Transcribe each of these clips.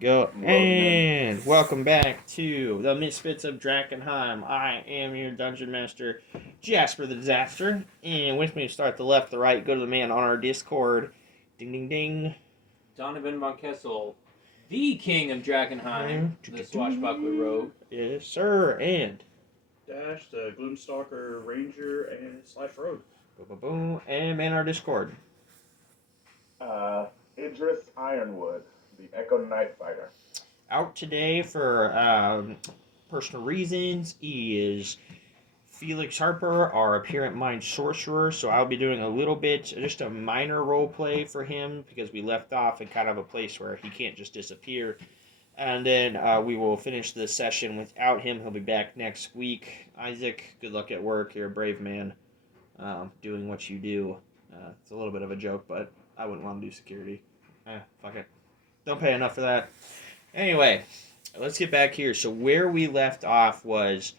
Go Loading in. and welcome back to the Misfits of Drakkenheim. I am your dungeon master, Jasper the Disaster, and with me to start the left, the right, go to the man on our Discord. Ding ding ding. Donovan von Kessel, the king of Drakkenheim, the swashbuckler rogue. Yes, sir. And Dash, the Gloomstalker Ranger, and Slash Rogue. boom, boom, boom, and man on our Discord. Idris Ironwood, the Echo Night Fighter. Out today for personal reasons. He is Felix Harper, our apparent mind sorcerer. So I'll be doing a little bit, just a minor role play for him because we left off in kind of a place where he can't just disappear. And then we will finish the session without him. He'll be back next week. Isaac, good luck at work. You're a brave man, doing what you do. It's a little bit of a joke, but I wouldn't want to do security. Fuck it. Don't pay enough for that. Anyway, let's get back here. So where we left off was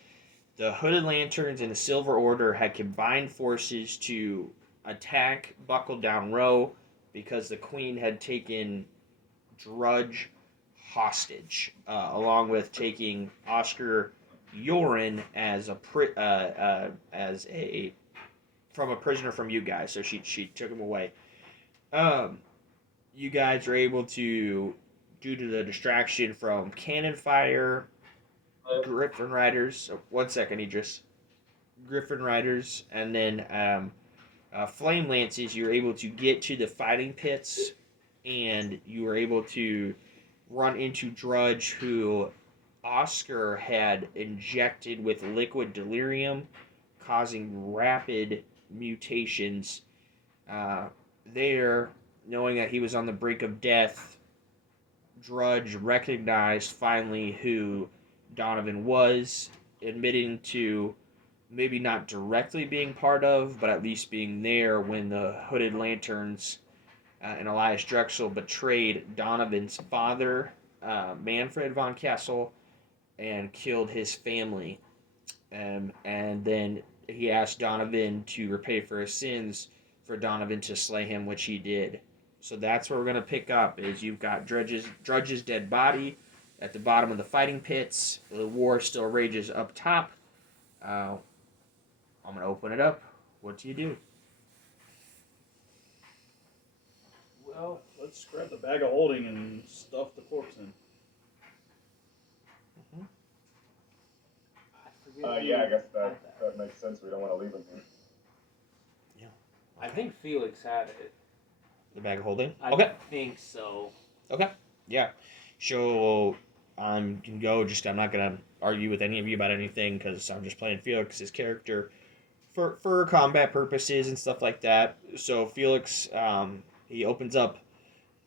the Hooded Lanterns and the Silver Order had combined forces to attack Buckle Down Row because the Queen had taken Drudge hostage, along with taking Oscar Yoren as a from a prisoner from you guys. So she took him away. You guys are able to, due to the distraction from cannon fire, Griffin Riders. Oh, one second, Idris. Griffin Riders, and then Flame Lances. You were able to get to the fighting pits, and you were able to run into Drudge, who Oscar had injected with liquid delirium, causing rapid mutations. There, knowing that he was on the brink of death, Drudge recognized finally who Donovan was, admitting to maybe not directly being part of, but at least being there when the Hooded Lanterns and Elias Drexel betrayed Donovan's father, Manfred von Kessel, and killed his family. And then he asked Donovan to repay for his sins, for Donovan to slay him, which he did. So that's where we're going to pick up, is you've got Drudge's dead body at the bottom of the fighting pits. The war still rages up top. I'm going to open it up. What do you do? Well, let's grab the bag of holding and stuff the corpse in. I guess that makes sense. We don't want to leave him here. Yeah. I think Felix had it. The bag of holding? I Okay. think so. Okay. Yeah. So can go. Just I'm not gonna argue with any of you about anything because I'm just playing Felix's character for combat purposes and stuff like that. So Felix, he opens up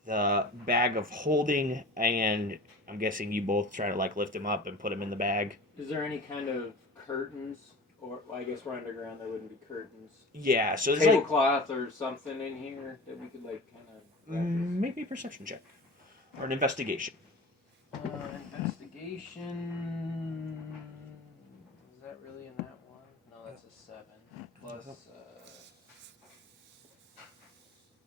the bag of holding, and I'm guessing you both try to like lift him up and put him in the bag. Is there any kind of curtains? Or well, I guess we're underground. There wouldn't be curtains. Yeah. So there's Tablecloth or something in here that we could like kind of. make me a perception check or an investigation. Investigation. Is that really in that one? No, that's a 7.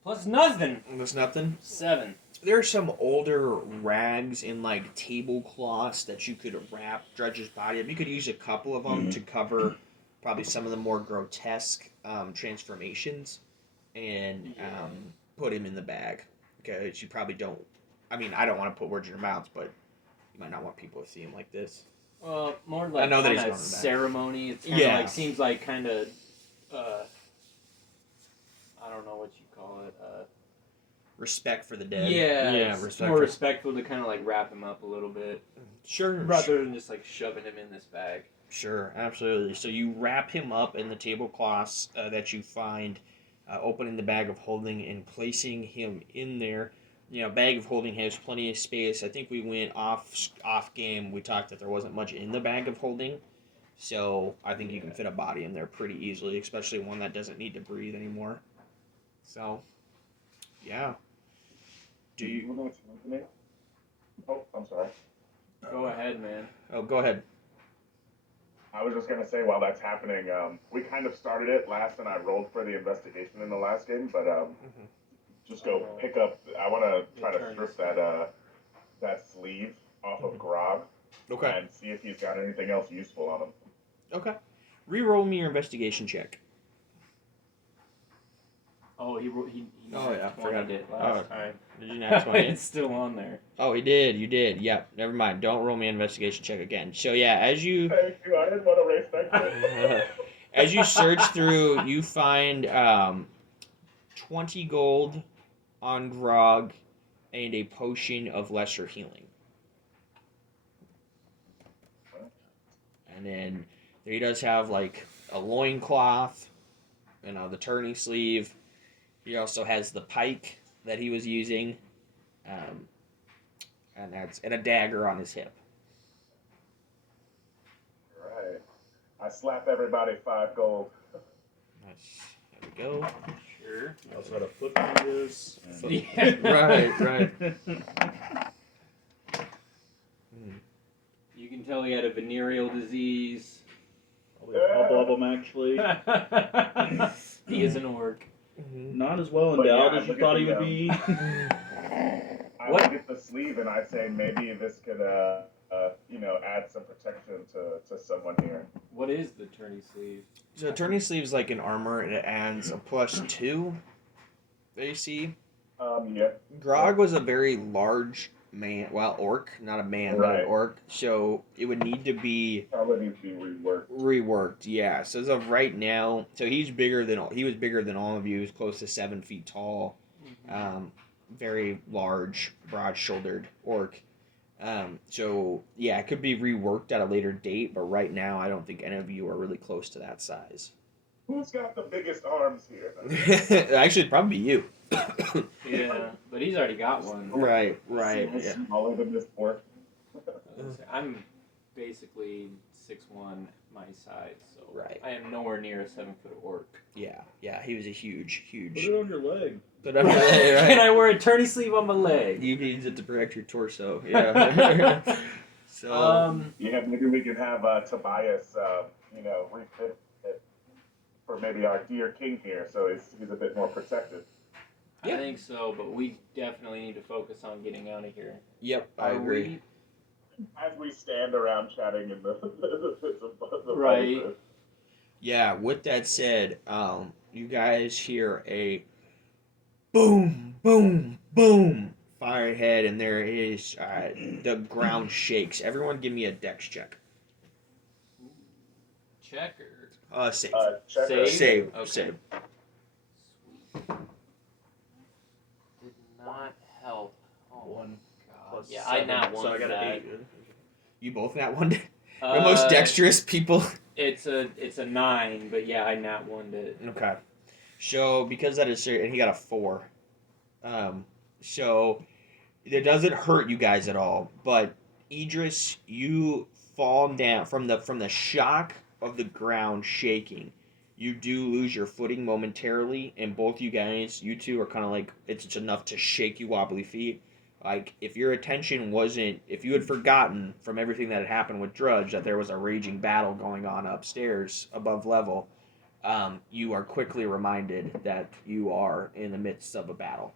Plus nothing. There's nothing. 7. There are some older rags and like tablecloths that you could wrap Drudge's body up. You could use a couple of them to cover probably some of the more grotesque transformations, and put him in the bag. Okay, you probably don't. I mean, I don't want to put words in your mouths, but you might not want people to see him like this. Well, more like I know that he's kind of going back. ceremony. It's kind of like seems like kind of. I don't know what you call it. Respect for the dead. Yeah, it's respect. more respectful to kind of like wrap him up a little bit, Sure. rather than just like shoving him in this bag. Sure, absolutely. So you wrap him up in the tablecloths that you find, opening the bag of holding and placing him in there. You know, bag of holding has plenty of space. I think we went off game. We talked that there wasn't much in the bag of holding, so I think you can fit a body in there pretty easily, especially one that doesn't need to breathe anymore. So, yeah. Do you? Oh, I'm sorry. Go ahead, man. Oh, go ahead. I was just gonna say while that's happening, we kind of started it last, and I rolled for the investigation in the last game, but just go pick up. I want to try to strip that sleeve sleeve off of Grog Okay. and see if he's got anything else useful on him. Okay. Reroll me your investigation check. Oh, he Oh, yeah, I forgot. 20 it last time. Did you not 20? It's still on there. Oh, he did. You did. Yep. Never mind. Don't roll me an investigation check again. So yeah, as you Thank you. I didn't want to race that as you search through, you find 20 gold on Grog and a potion of lesser healing. And then he does have like a loincloth, the tourney sleeve. He also has the pike that he was using, and a dagger on his hip. Right. I slap everybody 5 gold. Nice. There we go. Sure. I also had a foot fungus. And... Yeah. Right. You can tell he had a venereal disease. Probably a couple of them, actually. He is an orc. Not as well But endowed yeah, as you look thought at he the, would be. I look at the sleeve and I say maybe this could, add some protection to someone here. What is the tourney sleeve? So tourney sleeve's like an armor, and it adds a +2 AC. Yeah. Grog was a very large man, well, orc, not a man, but an Right. orc. So it would need to be Probably needs to be reworked. reworked. Yeah. So as of right now, so he was bigger than all of you. He was close to 7 feet tall. Very large, broad-shouldered orc. So yeah, it could be reworked at a later date, but right now I don't think any of you are really close to that size. Who's got the biggest arms here? Actually, it'd probably be you. Yeah, but he's already got one. Right. He's Yeah. smaller than this orc. I'm basically 6'1", my size, so Right. I am nowhere near a 7-foot orc. Yeah. He was a huge. Put it on your leg. But I'm right. Can I wear a tourney sleeve on my leg? You can use it to protect your torso. Yeah. So. Yeah, maybe we can have Tobias, refit it for maybe our dear king here, so he's a bit more protected. I think so, but we definitely need to focus on getting out of here. Yep, I agree. As we stand around chatting in the Right. Yeah. With that said, you guys hear a boom, boom, boom, fire ahead, and there is the ground shakes. Everyone, give me a dex check. Checker. Save. Checker. Save. Okay. Save. Sweet. Did not help. Oh, 1 God. plus Yeah, I 7, not one. so I got that. an 8. You both nat one. The most dexterous people. It's a 9, but yeah, I not one it. Okay. So because that is serious, and he got a 4. So it doesn't hurt you guys at all. But Idris, you fall down from the shock of the ground shaking. You do lose your footing momentarily, and both you guys, you two, are kind of like it's enough to shake you wobbly feet. Like if your attention wasn't, if you had forgotten from everything that had happened with Drudge that there was a raging battle going on upstairs above level. You are quickly reminded that you are in the midst of a battle.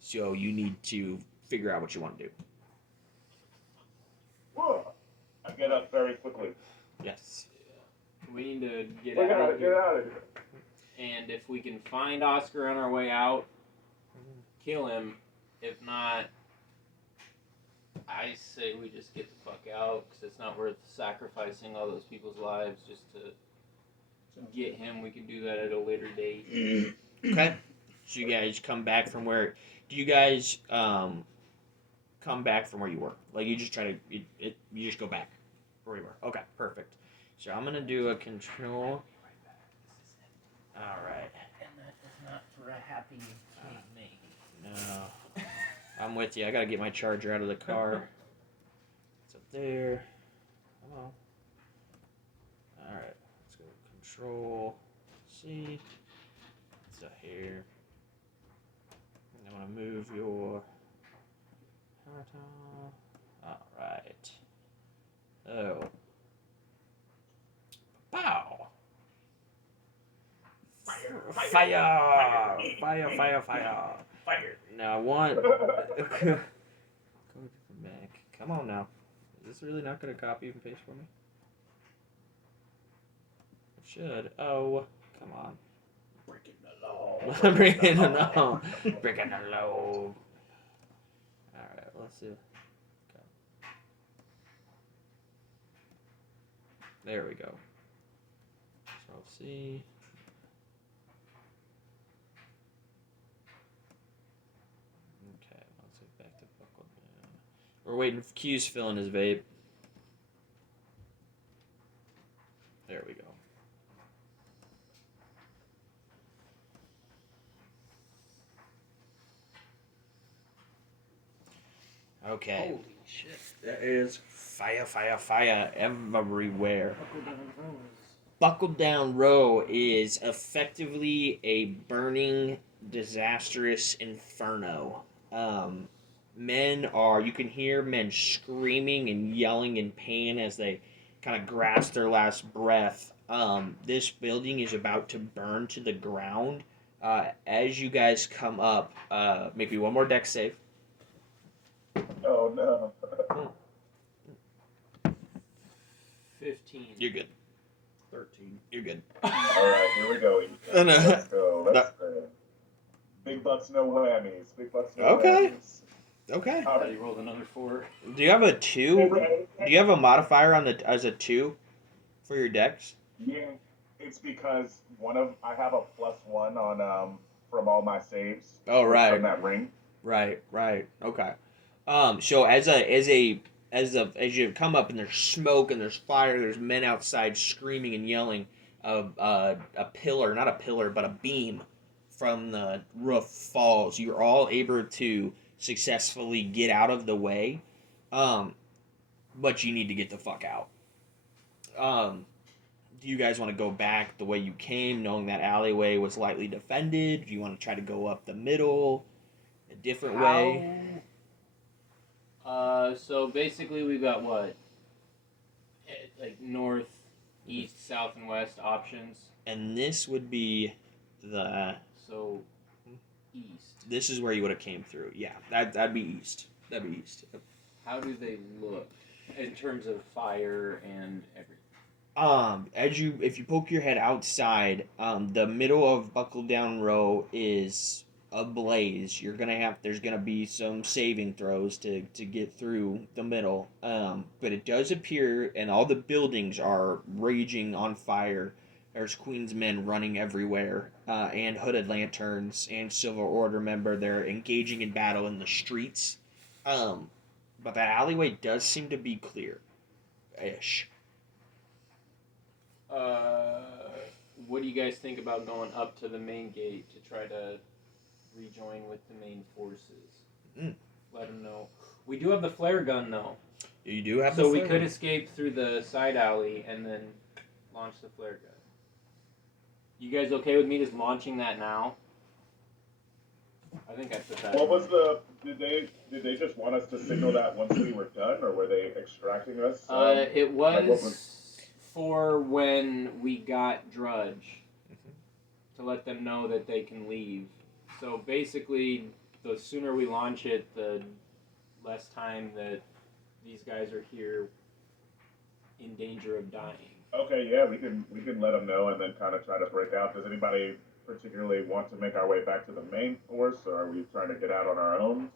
So you need to figure out what you want to do. Whoa. I get up very quickly. Yes. We need to get We out gotta of get here. out of here. And if we can find Oscar on our way out, kill him. If not, I say we just get the fuck out because it's not worth sacrificing all those people's lives just to get him. We can do that at a later date. Okay. So you guys come back from where? Do you guys come back from where you were? Like you just try to you just go back where you were. Okay, perfect. So I'm gonna do a control. All right. And that is not for a happy me. No. I'm with you. I gotta get my charger out of the car. It's up there. Come on. Alright. Let's go control C. So here. And I'm gonna move your alright. Oh. Pow! Fire! Now I want go back. Come on now. Is this really not going to copy and paste for me? It should. Oh, come on. Breaking the law. Breaking the law. Breaking the law. Alright, let's see. Okay. There we go. Control C. Okay, let's get back to buckle down. We're waiting for Q's filling his vape. There we go. Okay. Holy shit. There is fire, fire, fire everywhere. Buckle down rose. Buckle Down Row is effectively a burning, disastrous inferno. You can hear men screaming and yelling in pain as they kind of grasp their last breath. This building is about to burn to the ground. As you guys come up, maybe one more deck save. Oh no. 15. You're good. 13. You're good. All right, here we go. No. Let's go. Let's go. Big bucks, no whammies. Big bucks, no Okay. whammies. Okay. All Yeah, right. you rolled another 4. Do you have a 2? Do you have a modifier on the as a 2 for your decks? Yeah, it's because I have a +1 on from all my saves. Oh, right. From that ring. Right. Okay. So as you come up and there's smoke and there's fire, there's men outside screaming and yelling. A pillar, not a pillar, but a beam from the roof falls. You're all able to successfully get out of the way, but you need to get the fuck out. Do you guys want to go back the way you came, knowing that alleyway was lightly defended? Do you want to try to go up the middle, a different way? So basically we've got what? Like north, east, south, and west options. And this would be the. So east. This is where you would have came through. Yeah, that'd be east. That'd be east. How do they look in terms of fire and everything? If you poke your head outside, the middle of Buckle Down Row is ablaze. There's gonna be some saving throws to get through the middle. But it does appear, and all the buildings are raging on fire. There's Queen's men running everywhere, and Hooded Lanterns and Silver Order member. They're engaging in battle in the streets. But that alleyway does seem to be clear-ish. What do you guys think about going up to the main gate to try to rejoin with the main forces? Let them know. We do have the flare gun, though. You do have So we could escape through the side alley and then launch the flare gun. You guys okay with me just launching that now? I think I put that. What was the? Did they just want us to signal that once we were done, or were they extracting us? It like, what was for when we got Drudge to let them know that they can leave. So basically, the sooner we launch it, the less time that these guys are here in danger of dying. Okay, yeah, we can let them know and then kind of try to break out. Does anybody particularly want to make our way back to the main force, or are we trying to get out on our own?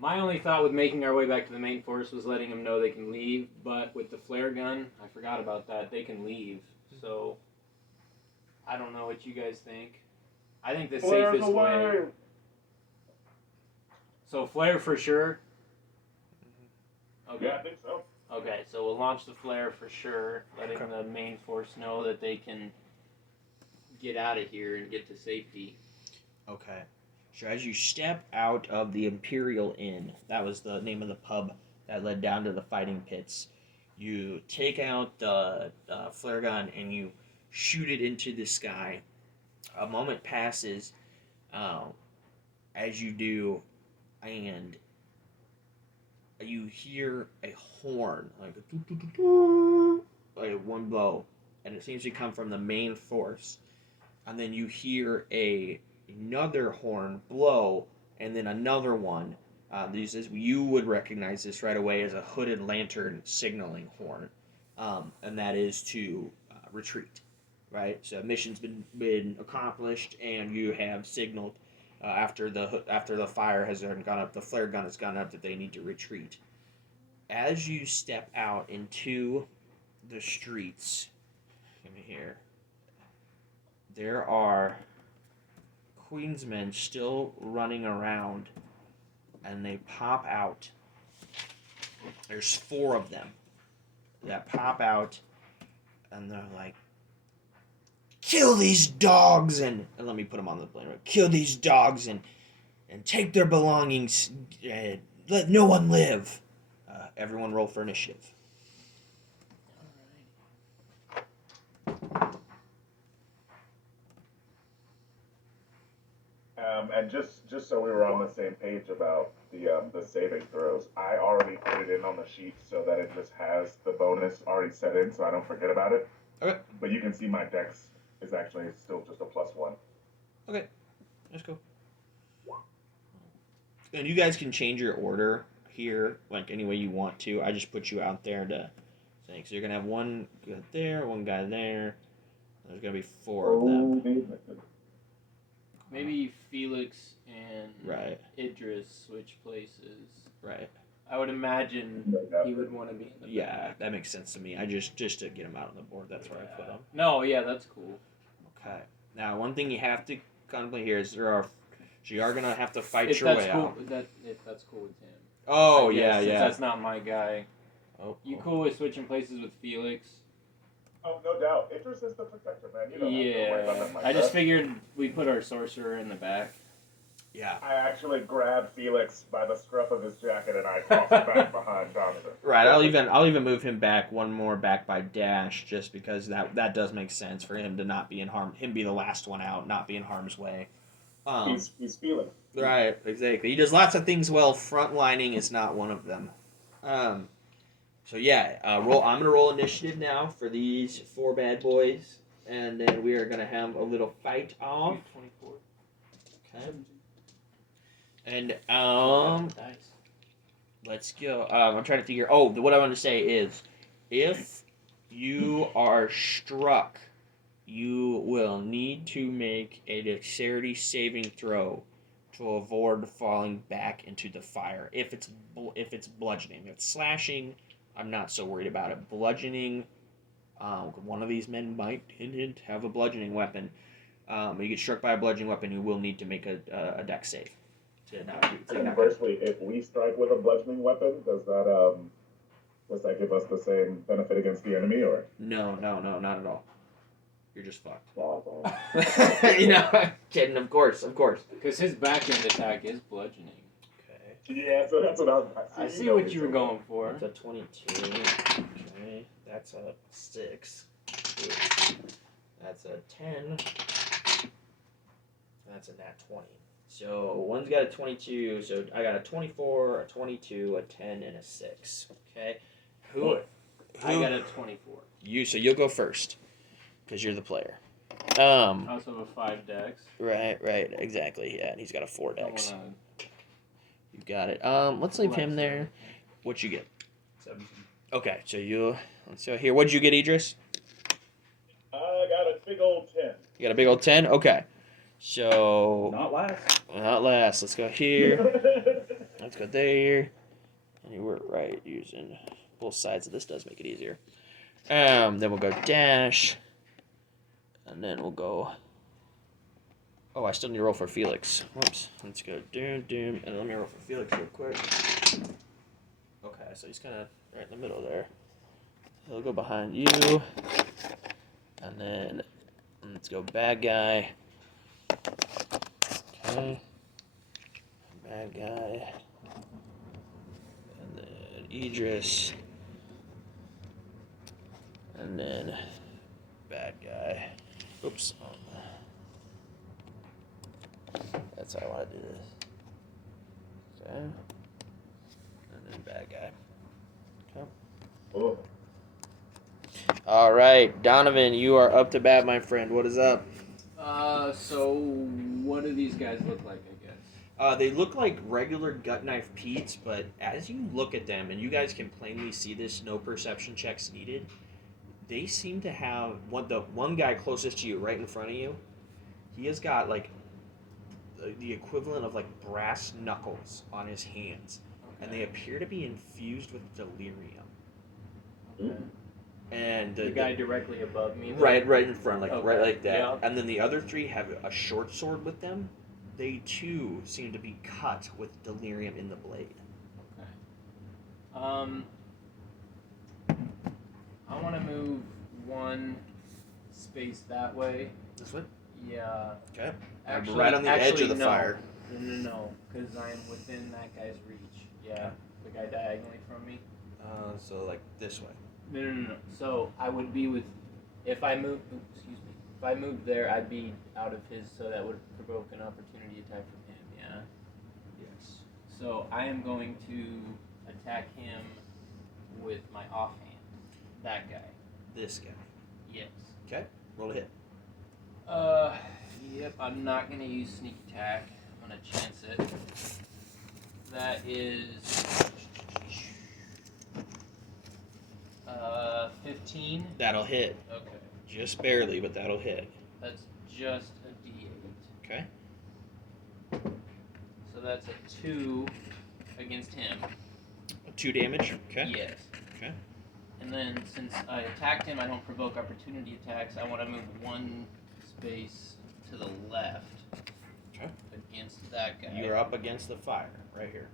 My only thought with making our way back to the main force was letting them know they can leave, but with the flare gun, I forgot about that. They can leave, so I don't know what you guys think. I think the safest way. So flare for sure. Okay. Yeah, I think so. Okay, so we'll launch the flare for sure, letting the main force know that they can get out of here and get to safety. Okay. So as you step out of the Imperial Inn, that was the name of the pub that led down to the fighting pits, you take out the flare gun and you shoot it into the sky. A moment passes as you do, and you hear a horn, like a doo-doo-doo-doo, like one blow, and it seems to come from the main force. And then you hear another horn blow, and then another one, You would recognize this right away as a hooded lantern signaling horn, and that is to retreat. Right, so mission's been accomplished, and you have signaled after the fire has gone up, the flare gun has gone up, that they need to retreat. As you step out into the streets, give me here. There are Queensmen still running around, and they pop out. There's 4 of them that pop out, and they're like, "Kill these dogs!" and let me put them on the plane. Kill these dogs and take their belongings. Let no one live. Everyone roll for initiative. And just so we were on the same page about the saving throws, I already put it in on the sheet so that it just has the bonus already set in, so I don't forget about it. Okay. But you can see my dex is actually still just a +1. Okay, that's cool. And you guys can change your order here, like any way you want to. I just put you out there to say, so you're gonna have one guy there, one guy there. There's gonna be 4 of them. Maybe Felix and Right. Idris switch places. Right. I would imagine he would want to be in the back. That makes sense to me. I just to get him out on the board. That's where I put him. No, yeah, that's cool. Okay. Now, one thing you have to contemplate here is so you are gonna have to fight If your that's way cool, out. if that's cool with him. Oh I guess, yeah. since that's not my guy. Oh, You cool with switching places with Felix? Oh, no doubt. Idris is the protector, man. You don't have to worry about that, my I just friend. figured we put our sorcerer in the back. Yeah. I actually grabbed Felix by the scruff of his jacket and I tossed him back behind Donovan. Right. I'll even move him back one more back by dash, just because that does make sense for him to not be in harm. Him be the last one out, not be in harm's way. He's feeling. Right. Exactly. He does lots of things well. Frontlining is not one of them. So yeah, roll. I'm gonna roll initiative now for these 4 bad boys, and then we are gonna have a little fight off. 24. Okay. And Dice. let's go. I'm trying to figure. Oh, what I want to say is, if you are struck, you will need to make a dexterity saving throw to avoid falling back into the fire. If it's bludgeoning, if it's slashing, I'm not so worried about it. Bludgeoning, one of these men might have a bludgeoning weapon. You get struck by a bludgeoning weapon, you will need to make a dex save. Conversely, if we strike with a bludgeoning weapon, does that give us the same benefit against the enemy, or? No, not at all. You're just fucked. Yeah, Kidding, of course. Because his backend attack is bludgeoning. Okay. so that's what I see what you were going for. That's a 22. Okay. That's a 6. That's a 10. That's a nat 20. So one's got a 22. So I got a 24, a 22, a 10, and a 6. Okay. Who I got a 24. So you'll go first, because you're the player. I also have a 5 dex. Right, exactly. Yeah, and he's got a 4 dex. Wanna... You got it. Let's leave him there. What you get? 17. Okay, so let's go here. What'd you get, Idris? I got a big old 10. You got a big old 10? Okay. So Not last. not last. Let's go here. Let's go there. And you were right, using both sides of this does make it easier. Then we'll go dash. And then we'll go. Oh, I still need to roll for Felix. Whoops. Let's go doom. And let me roll for Felix real quick. Okay, so he's kind of right in the middle there. He'll go behind you. And then let's go bad guy. Okay. Bad guy. And then Idris. And then bad guy. Oops. That's how I want to do this. Okay. And then bad guy. Okay. Oh. All right, Donovan, you are up to bat, my friend. What is up? So what do these guys look like, I They look like regular gut knife Pete's, but as you look at them, and you guys can plainly see this, no perception checks needed. They seem to have the one guy closest to you, right in front of you. He has got like the equivalent of like brass knuckles on his hands, and they appear to be infused with delirium. Okay. And The guy directly above me. right in front, like Okay. right like that. Yeah. And then the other three have a short sword with them. They too seem to be cut with delirium in the blade. Okay. I want to move one space that way. This way. Yeah. Okay. Actually, Right on the edge of the no. fire. No, because I am within that guy's reach. Yeah. The guy diagonally from me. So like this way. No. So I would be with, if I move. Excuse me. If I moved there, I'd be out of his, so that would provoke an opportunity attack from him. Yeah. Yes. So I am going to attack him with my offhand. That guy. This guy. Yes. Okay. Roll a hit. Yep. I'm not gonna use sneak attack. I'm gonna chance it. That is 15. That'll hit. Okay. Just barely, but that'll hit. That's just a D8. Okay. So that's a 2 against him. 2 damage. Okay. Yes. Okay. And then since I attacked him, I don't provoke opportunity attacks. I want to move one space to the left. Okay. Against that guy. You're up against the fire right here.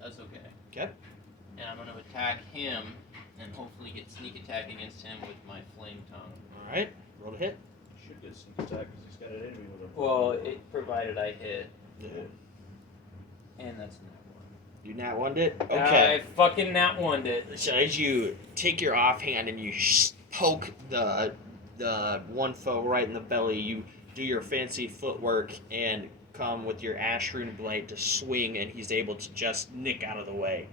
That's okay. Okay. And I'm going to attack him and hopefully get sneak attack against him with my flame tongue. All right. Roll a hit. Should get sneak attack because he's got an enemy with him. Well, it provided I hit. Yeah. And that's not one. You nat one it. Okay. I fucking nat one it. So as you take your offhand and you poke the one foe right in the belly, you do your fancy footwork and come with your ash rune blade to swing, and he's able to just nick out of the way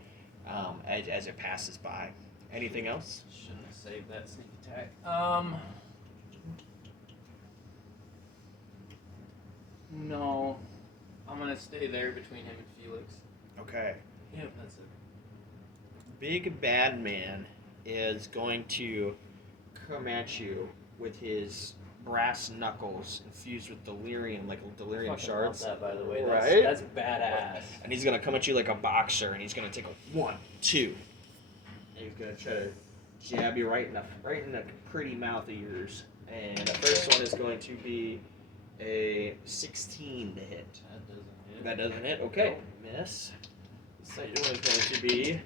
as it passes by. Anything else? Shouldn't have saved that sneak attack. No. I'm gonna stay there between him and Felix. Okay. Yep, that's it. Big Bad Man is going to come at you with his brass knuckles infused with delirium, like delirium Fucking shards. love that, by the way. Right? That's badass. And he's gonna come at you like a boxer, and he's gonna take a 1, 2. And he's gonna try to jab you right in the pretty mouth of yours. And the first one is going to be a 16 to hit. That doesn't hit. That doesn't hit. Okay, miss. The second one is going to be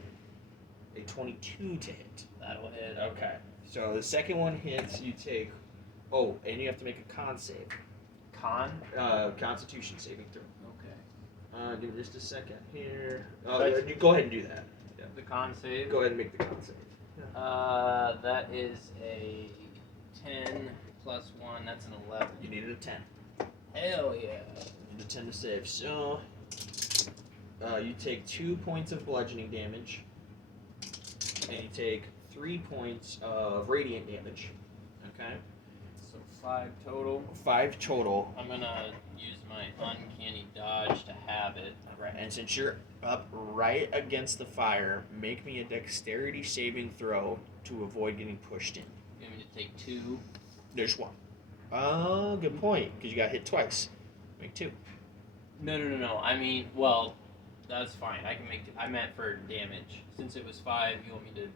a 22 to hit. That'll hit. Okay. So the second one hits. You take. Oh, and you have to make a con save. Con? Constitution saving throw. Okay. Give me just a second here. That's- You go ahead and do that. Yeah. The con save? Go ahead and make the con save. That is a 10 plus 1. That's an 11. You needed a 10. Hell yeah. You need a 10 to save. So, you take 2 points of bludgeoning damage, and you take 3 points of radiant damage. Okay? So 5 total. 5 total. I'm gonna use my uncanny dodge to have it. Right. And since you're up right against the fire, make me a dexterity saving throw to avoid getting pushed in. You want me to take 2? There's 1. Oh, good point, because you got hit twice. Make 2. No. I mean, well, that's fine. I can make 2. I meant for damage. Since it was 5, you want me to...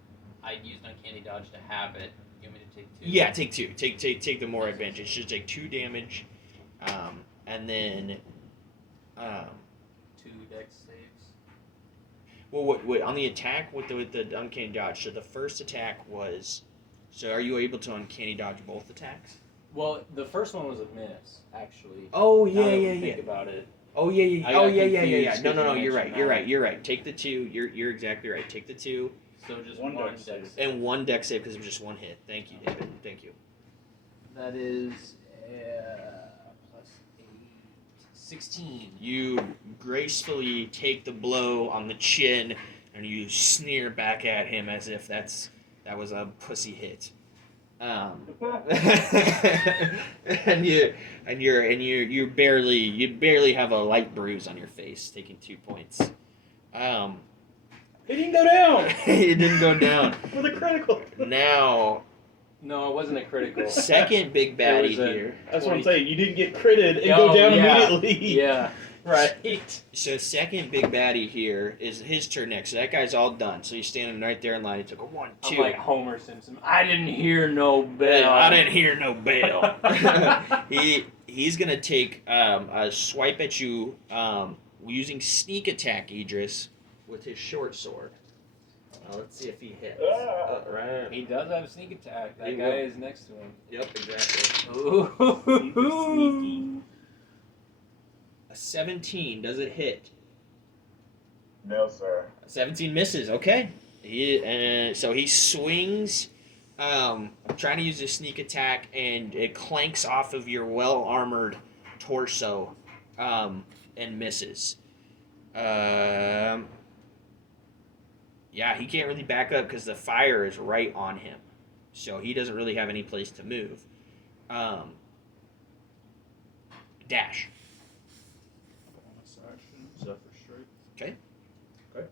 I used uncanny dodge to have it. You want me to take 2? Yeah, take 2. Take the more advantage. Just take 2 damage, and then... 2 dex saves. Well, what on the attack with the uncanny dodge? So the first attack was... So are you able to uncanny dodge both attacks? Well, the first one was a miss, actually. Oh, Now that we think about it. Oh yeah. I Oh got yeah. confused No, because you you're mentioned right. that. You're right. Take the 2. You're exactly right. Take the 2 So just One one dex dex save. save. and 1 dex save because it was just 1 hit. Thank you, David. Thank you. That is plus 8, 16. You gracefully take the blow on the chin, and you sneer back at him as if that was a pussy hit. And you barely have a light bruise on your face, taking 2 points. It didn't go down. It didn't go down. With a critical. Now, No, it wasn't a critical. second big There baddie was a- here. That's what I'm 20 saying. You didn't get critted and Oh, go down yeah. immediately. Yeah. Right. So second big baddie here is his turn next. So that guy's all done. So he's standing right there in line. He took a 1, 2. I'm like Homer Simpson. I didn't hear no bell. I didn't hear no bell. He's gonna take a swipe at you using sneak attack, Idris, with his short sword. Let's see if he hits. Right. He does have a sneak attack. That He guy will. is next to him. Yep, exactly. Ooh. A 17, does it hit? No, sir. 17 misses. Okay. So he swings. I'm trying to use a sneak attack, and it clanks off of your well-armored torso, and misses. Yeah, he can't really back up because the fire is right on him, so he doesn't really have any place to move. Dash. Bonus action. Zephyr Strike. Okay. Okay.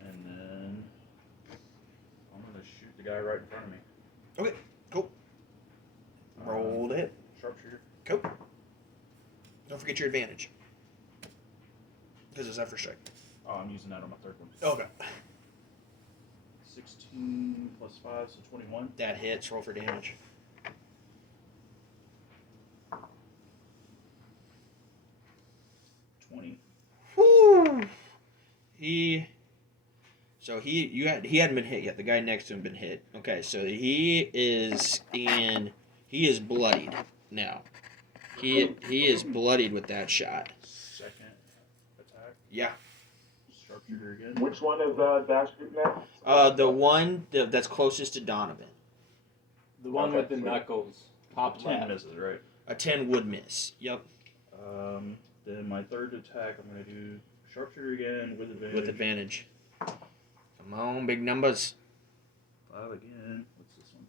And then I'm gonna shoot the guy right in front of me. Okay. Cool. Roll to hit. Sharpshooter. Cool. Don't forget your advantage. Because it's Zephyr Strike. Oh, I'm using that on my third one. Okay. 16 plus 5, so 21. That hits. Roll for damage. Whew. He hadn't been hit yet. The guy next to him been hit. Okay, so he is bloodied now. He is bloodied with that shot. Second attack. Yeah. Sharpshooter again. Which one is Dash shooting at? The one that's closest to Donovan. The one Okay, with the sweet. knuckles. Top 10 left. misses, right? A 10 would miss. Yep. Then my third attack, I'm going to do sharpshooter again with advantage. With advantage. Come on, big numbers. 5 again. What's this one?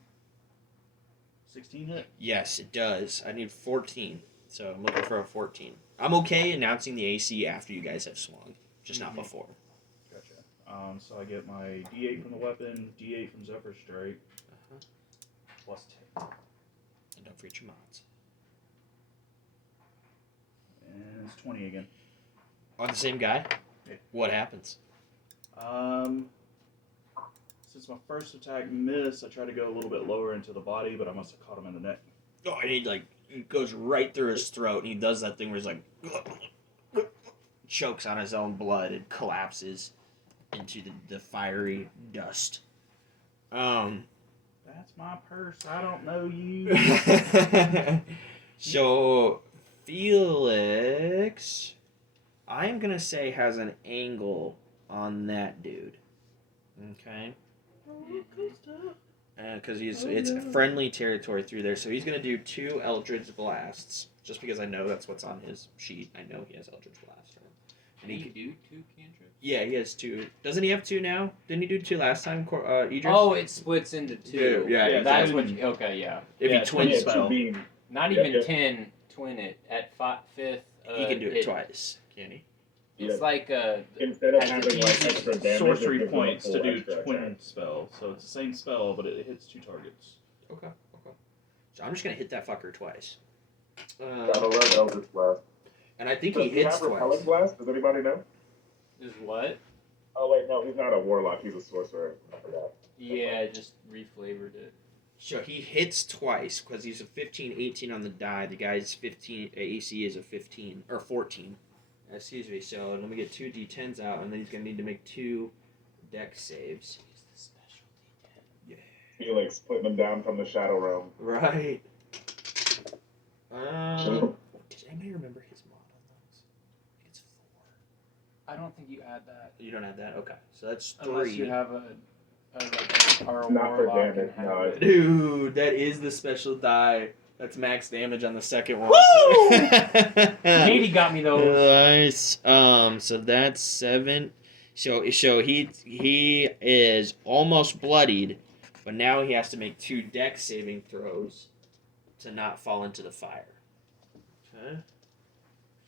16 hit? Yes, it does. I need 14. So I'm looking for a 14. I'm okay announcing the AC after you guys have swung, just not before. Gotcha. So I get my D8 from the weapon, D8 from Zephyr Strike, plus 10. And don't forget your mods. And it's 20 again. On the same guy? Yeah. What happens? Since my first attack missed, I tried to go a little bit lower into the body, but I must have caught him in the neck. Oh, and he goes right through his throat, and he does that thing where he's like chokes on his own blood and collapses into the fiery dust. That's my purse. I don't know you. So Felix, I'm gonna say, has an angle on that dude. Okay. Because it's friendly territory through there, so he's gonna do 2 Eldritch Blasts. Just because I know that's what's on his sheet, I know he has Eldritch Blast. Can he do 2 cantrips? Yeah, he has 2. Doesn't he have 2 now? Didn't he do 2 last time, Idris? Oh, it splits into 2. Yeah, That's exactly. what. Okay, yeah. if yeah, he twins twin spell, spell. Not Yeah, even yeah. 10 twin it at 5th. he can do it twice, can he? It's Yeah. like a. Instead of Has having the like easy extra damage, it Sorcery gives them a points to full do extra twin attack. spell. So it's the same spell, but it hits 2 targets. Okay. So I'm just gonna hit that fucker twice. Gotta love Eldritch Blast. And I think Does he he hits have Repelling twice. Blast? Does anybody know? Is what? Oh wait, no, he's not a warlock. He's a sorcerer. I forgot. Yeah, just reflavored it. So he hits twice because he's a 15, 18 on the die. The guy's 15 AC is a 15 or 14. Excuse me. So let me get 2 d10s out, and then he's gonna need to make 2 dex saves. He's the special D10. Felix putting him down from the Shadow Realm. Right. Does anybody remember his mod on those? I think it's 4. I don't think you add that You don't have that? Okay. So that's 3. unless you have a or a Not for warlock damage, and no, have it's- it. Dude, that is the special die. That's max damage on the second one. Katie got me those. Nice. So that's 7. So he is almost bloodied, but now he has to make 2 dex saving throws to not fall into the fire. Okay.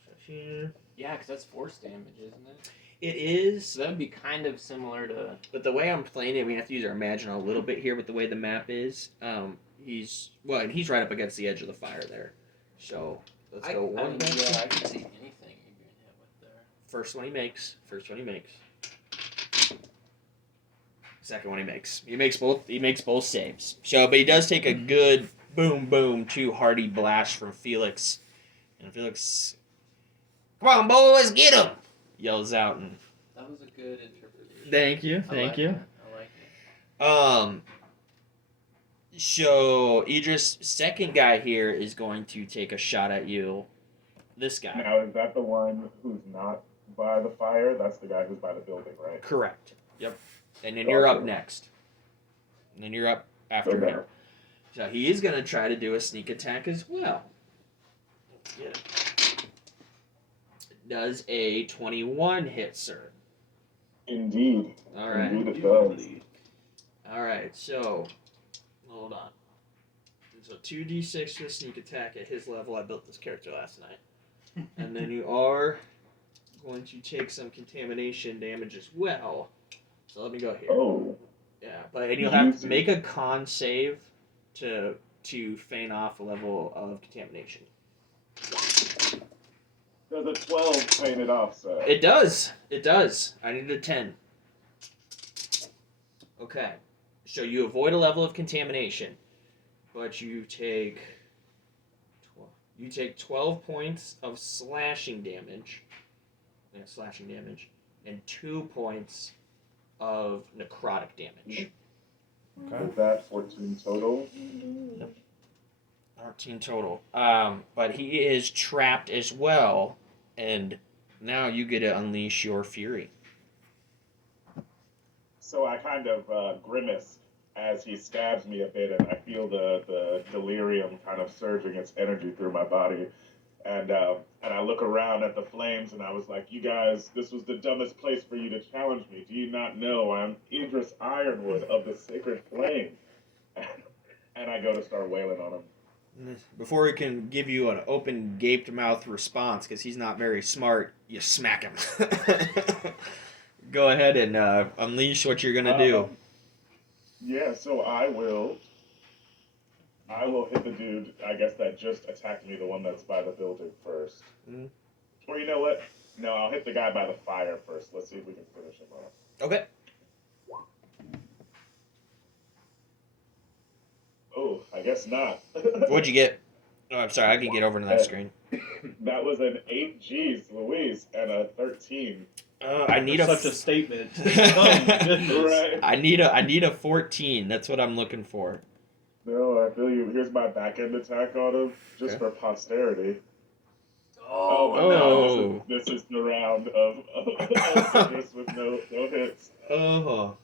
So here. Yeah, because that's force damage, isn't it? It is, So that would be kind of similar to. but the way I'm playing it, we have to use our imagine a little bit here with the way the map is. And he's right up against the edge of the fire there. So let's go one I back. yeah, I can see anything you're being hit with there. First one he makes. Second one he makes. He makes both saves. So, but he does take a good boom 2 hearty blast from Felix. And Felix, come on boys, get him! Yells out and That was a good interpretation. thank you. I like it. So Idris, second guy here is going to take a shot at you. This guy. Now, is that the one who's not by the fire? That's the guy who's by the building, right? Correct. Yep. And then you're up Gotcha. next. And then you're up after Okay. him. So he is going to try to do a sneak attack as well. Let's get it. Does a 21 hit, sir? Indeed. All right. Indeed it does. All right. So, hold on. So 2d6 for the sneak attack at his level. I built this character last night. And then you are going to take some contamination damage as well. So let me go here. Oh. Yeah, and you'll have to make a con save to feign off a level of contamination. Does a 12 paint it off, sir? It does. It does. I need a 10. Okay. So you avoid a level of contamination, but you take 12 points of slashing damage. Yeah, slashing damage, and 2 points of necrotic damage. Okay. Is that 14 total? 14 total. But he is trapped as well, and now you get to unleash your fury. So I kind of grimace as he stabs me a bit, and I feel the delirium kind of surging its energy through my body. And I look around at the flames, and I was like, you guys, this was the dumbest place for you to challenge me. Do you not know I'm Idris Ironwood of the Sacred Flame? And I go to start wailing on him. Before he can give you an open, gaped mouth response, because he's not very smart, you smack him. Go ahead and unleash what you're going to do. Yeah, so I will hit the dude, I guess, that just attacked me, the one that's by the building first. Mm-hmm. Or you know what? No, I'll hit the guy by the fire first. Let's see if we can finish him off. Okay. Oh, I guess not. What'd you get? Oh, I'm sorry. I can get over to that screen. That was an 8 G's, Louise, and a 13. I need such a statement. Oh my goodness. Right. I need a 14. That's what I'm looking for. No, I feel you. Here's my back end attack on him, just for posterity. Oh, but no, this is the round of Citrus with no hits. Oh.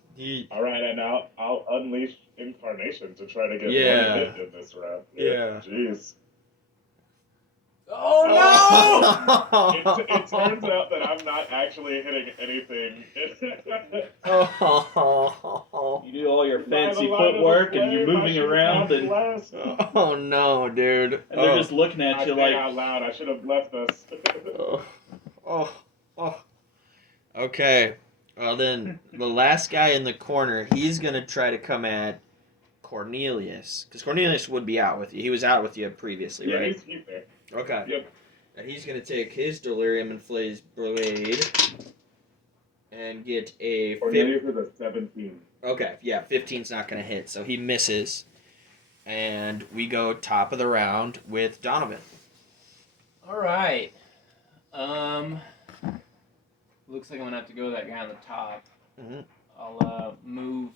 All right, and now I'll unleash Incarnation to try to get Yeah. one hit in this round. Yeah. Jeez. Oh no! It turns out that I'm not actually hitting anything. You do all your By the fancy light of the footwork and you're flame, I moving should've around gone and last. Oh no, dude. and they're just looking I at you think like, out loud. I should have left us. Oh. Okay. Well then, the last guy in the corner, he's gonna try to come at Cornelius, because Cornelius would be out with you. He was out with you previously, Yeah, right? he's there. Okay. Yep. And he's gonna take his delirium inflamed blade and get a. Cornelius is a 17. Okay, yeah, 15's not gonna hit, so he misses. And we go top of the round with Donovan. All right. Looks like I'm gonna have to go that guy on the top. Mm-hmm. I'll move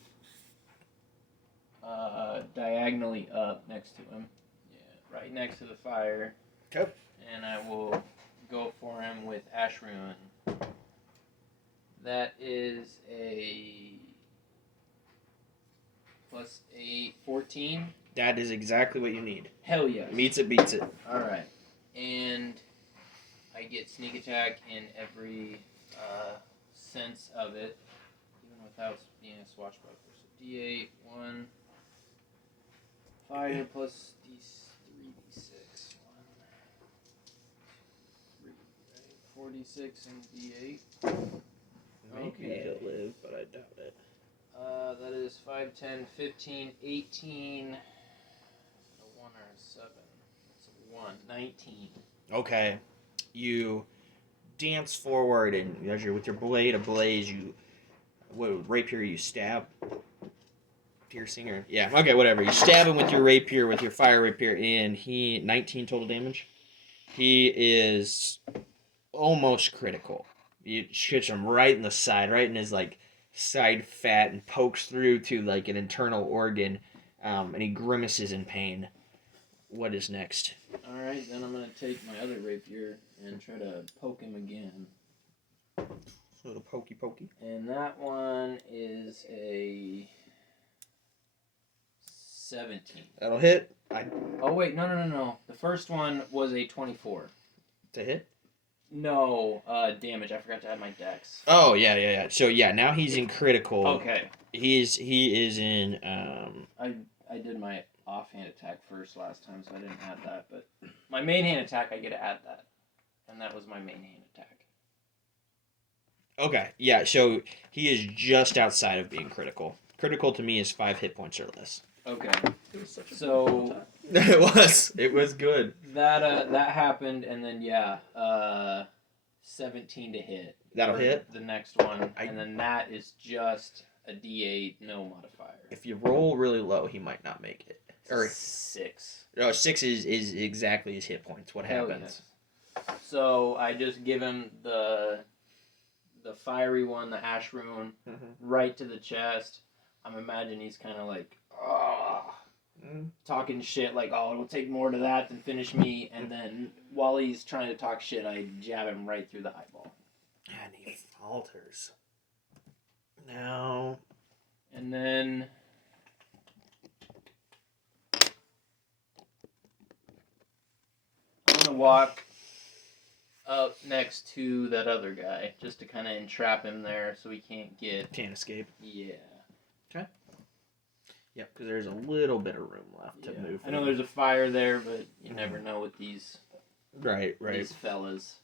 diagonally up next to him. Yeah, right next to the fire. Okay. And I will go for him with Ash Ruin. That is a plus a 14. That is exactly what you need. Hell yes. Meets it, beats it. All right, and I get sneak attack in every sense of it, even without being a swashbuckler. So D8, 1, fire plus D3, D6. 1, 2, 3, right? 4d6 and D8. Maybe Okay. he'll live, but I doubt it. That is 5, 10, 15, 18. A 1 or a 7. It's a 1. 19. Okay. You dance forward, and as you're with your blade ablaze, rapier you stab? Piercing or yeah, okay, whatever. You stab him with your rapier, with your fire rapier, and he 19 total damage. He is almost critical. You hit him right in the side, right in his like side fat, and pokes through to like an internal organ, and he grimaces in pain. What is next? All right, then I'm gonna take my other rapier and try to poke him again. Little pokey pokey. And that one is a 17. That'll hit. Oh wait, no. The first one was a 24. To hit. No, damage. I forgot to add my dex. Oh yeah. So yeah, now he's in critical. Okay. He is in. I did my offhand attack first last time, so I didn't add that. But my main hand attack, I get to add that, and that was my main hand attack. Okay, yeah. So he is just outside of being critical. Critical to me is 5 hit points or less. Okay. It was such a So good attack. It was good. that happened, and then 17 to hit. That'll for hit. the next one, and then that is just a D8, no modifier. If you roll really low, he might not make it. Or 6. no, 6 is exactly his hit points. What Hell happens? yes. So I just give him the fiery one, the ash rune, right to the chest. I'm imagining he's kind of like, talking shit like, oh, it'll take more to that than finish me. And then while he's trying to talk shit, I jab him right through the eyeball. And he falters. Now. And then I'm gonna walk up next to that other guy just to kind of entrap him there so he can't escape. Yeah. Yep, because there's a little bit of room left to move. I know there's a fire there, but you never know with these these fellas.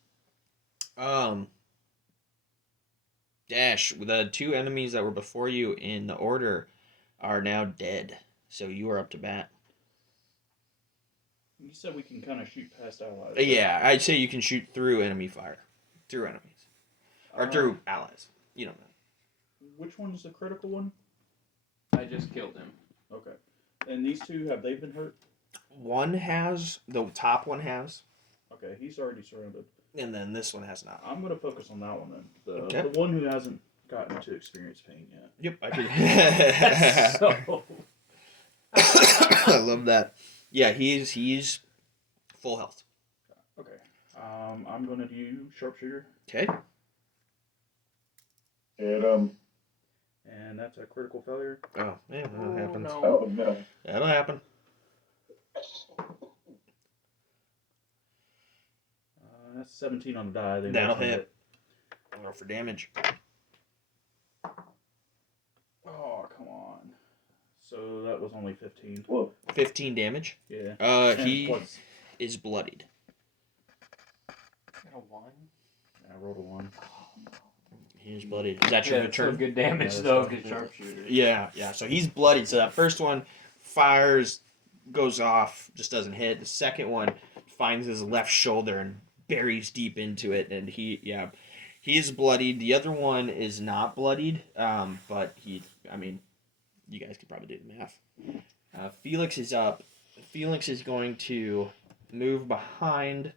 Dash, the 2 enemies that were before you in the order are now dead, so you are up to bat. You said we can kind of shoot past allies. Yeah, I'd say you can shoot through enemy fire. Through enemies. Or through allies. You don't know. Which one's the critical one? I just killed him. Okay. And these two, have they been hurt? One has, the top one has, Okay, he's already surrounded. and then this one has not. I'm going to focus on that one then. Okay. The one who hasn't gotten to experience pain yet. Yep, I could. So I love that. Yeah, he's full health. Okay. I'm going to do sharpshooter, Okay. Hit and that's a critical failure. Oh, yeah, that happens. no. Oh no. That'll happen. That's 17 on the die. They That'll both hit. Roll for damage. Oh, come on. So that was only 15. Whoa. 15 damage. Yeah. He Plus, is bloodied. A 1? I rolled a 1. He is bloodied. Is that your It's still turn? good damage Yeah, though, that's because sharpshooter. Yeah. So he's bloodied. So that first one fires, goes off, just doesn't hit. The second one finds his left shoulder and buries deep into it, and he is bloodied. The other one is not bloodied, but you guys could probably do the math. Felix is up. Felix is going to move behind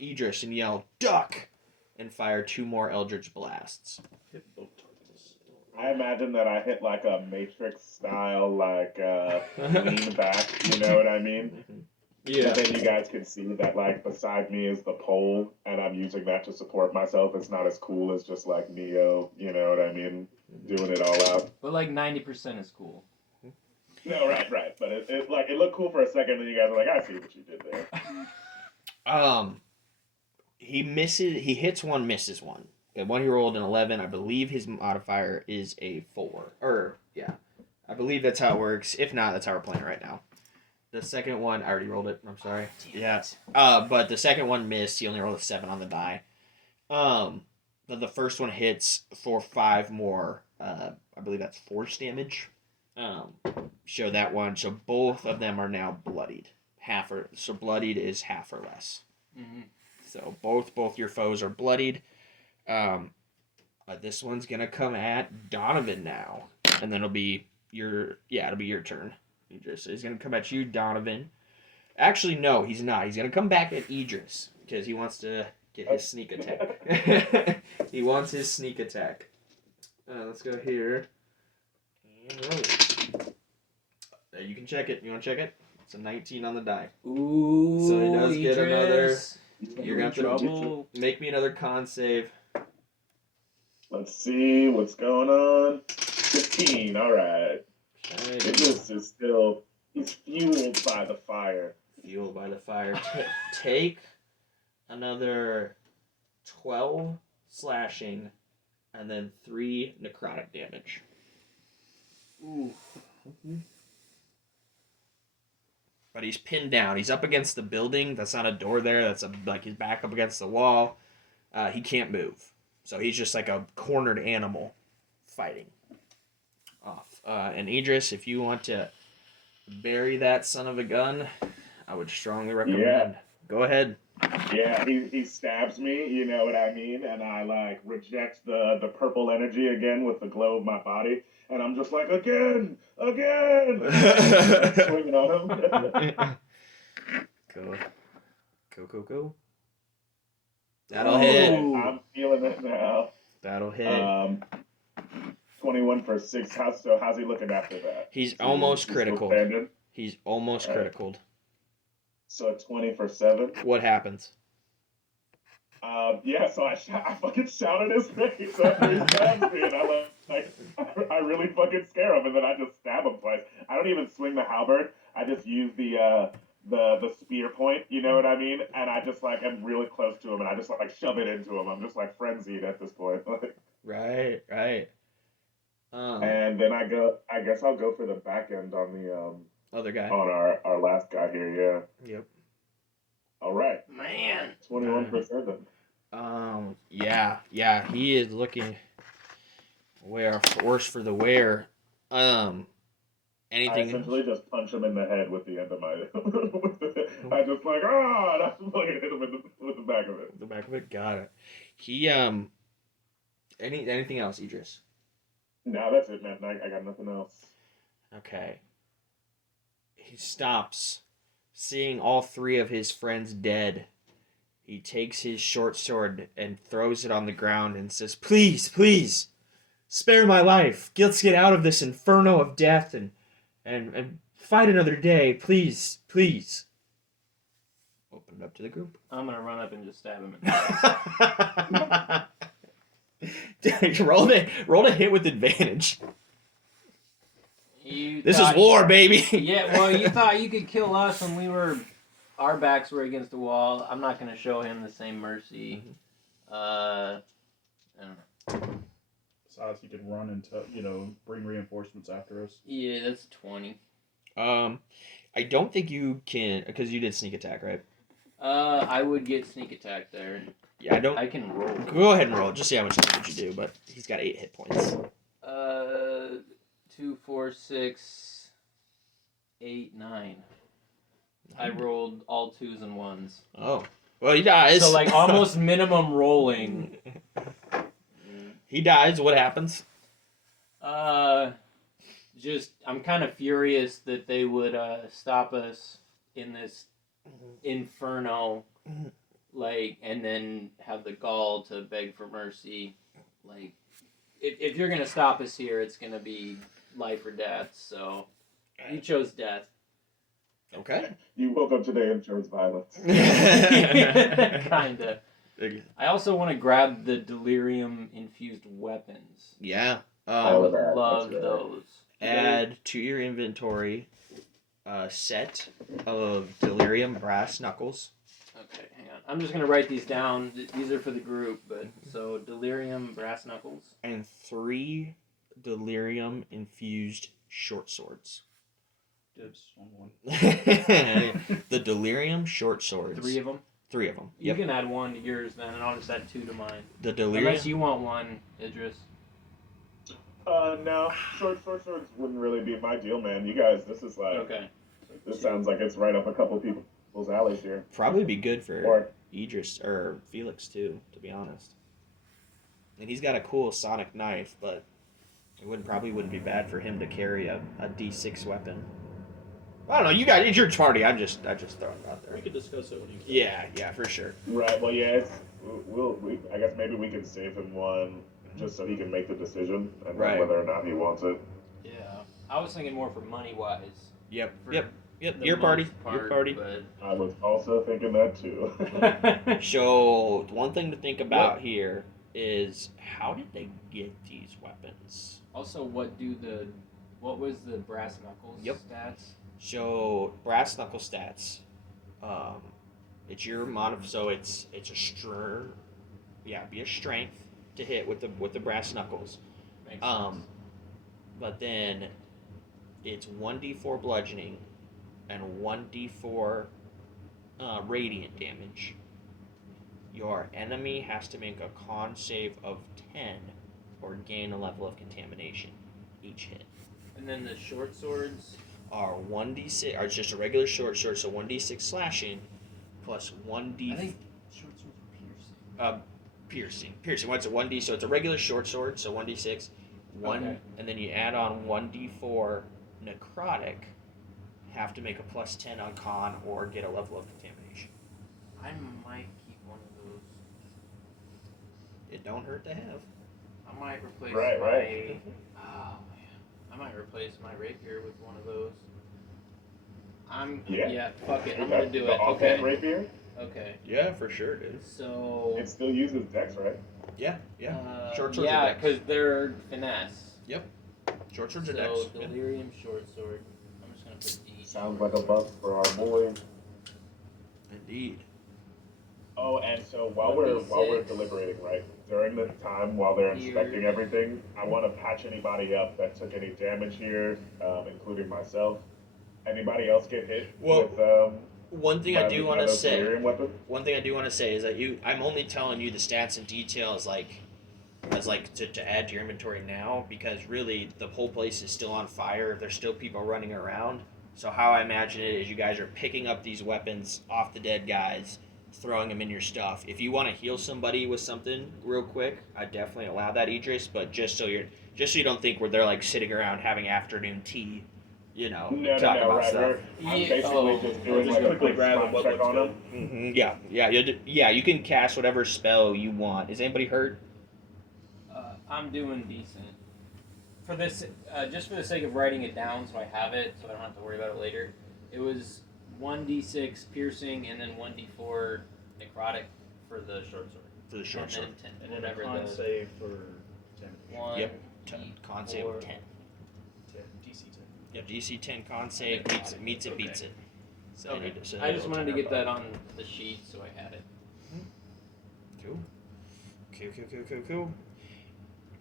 Idris and yell, "Duck!" and fire 2 more Eldritch Blasts. Hit both targets. I imagine that I hit like a Matrix style, like lean back. You know what I mean? Yeah. And then you guys can see that like beside me is the pole, and I'm using that to support myself. It's not as cool as just like Neo. You know what I mean? Doing it all out. But like 90% is cool. No, right. But it looked cool for a second, and you guys are like, I see what you did there. He misses. He hits one, misses one. The one he rolled an 11. I believe his modifier is a 4. Or yeah, I believe that's how it works. If not, that's how we're playing right now. The second one, I already rolled it. I'm sorry. Yeah. But the second one missed. He only rolled a 7 on the die. But the first one hits for 5 more. I believe that's force damage. Show that one. So both of them are now bloodied. So bloodied is half or less. Mm-hmm. So both your foes are bloodied. But this one's gonna come at Donovan now, and then it'll be your turn. He's gonna come at you, Donovan. Actually, no, he's not. He's gonna come back at Idris because he wants to get his sneak attack. He wants his sneak attack. Let's go here. And roll. You can check it. You want to check it? It's a 19 on the die. Ooh, So he does get another. Idris. You're gonna have to make me another con save. Let's see what's going on. 15. All right. Idris is still. He's fueled by the fire. Fueled by the fire. Take another 12 slashing, and then 3 necrotic damage. Ooh. But he's pinned down. He's up against the building. That's not a door there. That's like he's back up against the wall. He can't move. So he's just like a cornered animal fighting off. And Idris, if you want to bury that son of a gun, I would strongly recommend. Yeah. Go ahead. Yeah, he stabs me, you know what I mean? And I like reject the purple energy again with the glow of my body. And I'm just like, again! Swinging on him. Go. That'll hit. I'm feeling it now. That'll hit. 21 for 6. How's he looking after that? He's almost critical. He's almost critical. So 20 for 7. What happens? So I fucking shouted his face after he stabs me, and I really fucking scare him, and then I just stab him twice. I don't even swing the halberd. I just use the spear point, you know what I mean? And I just like am really close to him, and I just like shove it into him. I'm just like frenzied at this point. Right. And then I guess I'll go for the back end on the other guy. On our last guy here, yeah. Yep. All right. Man. 21 for 7. Yeah, he is looking worse for the wear. Anything? I essentially just punch him in the head with the end of my. I just like and I just like hit him with the back of it. The back of it, got it. He anything else, Idris? No, that's it, man. I got nothing else. Okay. He stops, seeing all 3 of his friends dead. He takes his short sword and throws it on the ground and says, Please, spare my life. Let's get out of this inferno of death and fight another day. Please. Open it up to the group. I'm going to run up and just stab him. Roll a hit with advantage. This is thought- war, baby. Yeah, well, you thought you could kill us when our backs were against the wall. I'm not going to show him the same mercy. I don't know. Besides, he could run and bring reinforcements after us. Yeah, that's 20. I don't think you can, because you did sneak attack, right? I would get sneak attack there. Yeah, I don't. I can roll. Go ahead and roll. Just see how much damage you do. But he's got 8 hit points. 2, 4, 6, 8, 9. I rolled all 2s and 1s. Oh, well, he dies. So like almost minimum rolling. He dies. What happens? Just I'm kind of furious that they would stop us in this inferno, like, and then have the gall to beg for mercy. Like, if you're gonna stop us here, it's gonna be life or death. So you chose death. Okay. You woke up today and chose violence. Kinda. I also want to grab the delirium infused weapons. Yeah. I would that. love That's those. Add to your inventory a set of delirium brass knuckles. Okay, hang on. I'm just gonna write these down. These are for the group, but so delirium, brass knuckles, and 3 delirium infused short swords. Dibs on one. The delirium short swords. 3 of them. 3 of them. You Yep. can add 1 to yours then, and I'll just add 2 to mine. The delirium. Unless you want 1, Idris. No, short swords wouldn't really be my deal, man. You guys, this is like, Okay. this sounds like it's right up a couple people's alleys here. Probably be good for Or Idris or Felix too, to be honest. And he's got a cool sonic knife, but it probably wouldn't be bad for him to carry a D6 weapon. I don't know. You guys, it's your party. I just throwing it out there. We could discuss it when you. Yeah, for sure. right, well, yeah, I guess maybe we can save him one just so he can make the decision and Right. whether or not he wants it. Yeah. I was thinking more for money wise. Yep. For Yep. the Your party. most Your part, party. But... I was also thinking that too. So one thing to think about here is how did they get these weapons? Also, what was the brass knuckles stats? So brass knuckle stats. It's your so it's a be a strength to hit with the brass knuckles. Makes sense. But then it's 1d4 bludgeoning and 1d4 radiant damage. Your enemy has to make a con save of 10 or gain a level of contamination each hit. And then the short swords are 1d6, or it's just a regular short sword, so 1d6 slashing plus 1d. I think short swords are piercing. Piercing. What's it? 1d? So it's a regular short sword, so 1d6, Okay. and then you add on 1d4 necrotic. Have to make a plus 10 on con or get a level of contamination. I might keep one of those. It don't hurt to have. I might replace Right, my. right. Oh man, I might replace my rapier with one of those. Yeah. Fuck it. I'm gonna do the it. offhand Okay. rapier. Okay. Yeah, for sure, dude. So. It still uses dex, right? Yeah. Short swords Yeah, are dex. because they're finesse. Short swords are So dex. Yeah. delirium short sword. I'm just gonna put D. Sounds like a buff for our boy. Indeed. Oh, and so while we're 1d6. deliberating, right, during the time while they're Here. inspecting everything, I want to patch anybody up that took any damage here, including myself. Anybody else get hit Well, with One thing by I do the want to other say. delirium weapon? One thing I do want to say is that I'm only telling you the stats and details to add to your inventory now, because really the whole place is still on fire. There's still people running around. So how I imagine it is you guys are picking up these weapons off the dead guys, throwing them in your stuff. If you want to heal somebody with something real quick, I definitely allow that, Idris. But just so you don't think they're like sitting around having afternoon tea, No, talk about right. stuff. I'm basically just doing just like a quickly quick grab spot what check looks on good. them. Yeah. You can cast whatever spell you want. Is anybody hurt? I'm doing decent. For this, just for the sake of writing it down, so I have it, so I don't have to worry about it later. It was 1d6 piercing and then 1d4 necrotic for the short sword. For the short and sword. then 10, And then whatever a con the save for 10. 1. Yep. Con save of 10. 10. DC 10. Yep, DC 10 con save meets it, beats it. So Okay. so I just wanted to get that terrifying. on the sheet, so I had it. Cool. Cool.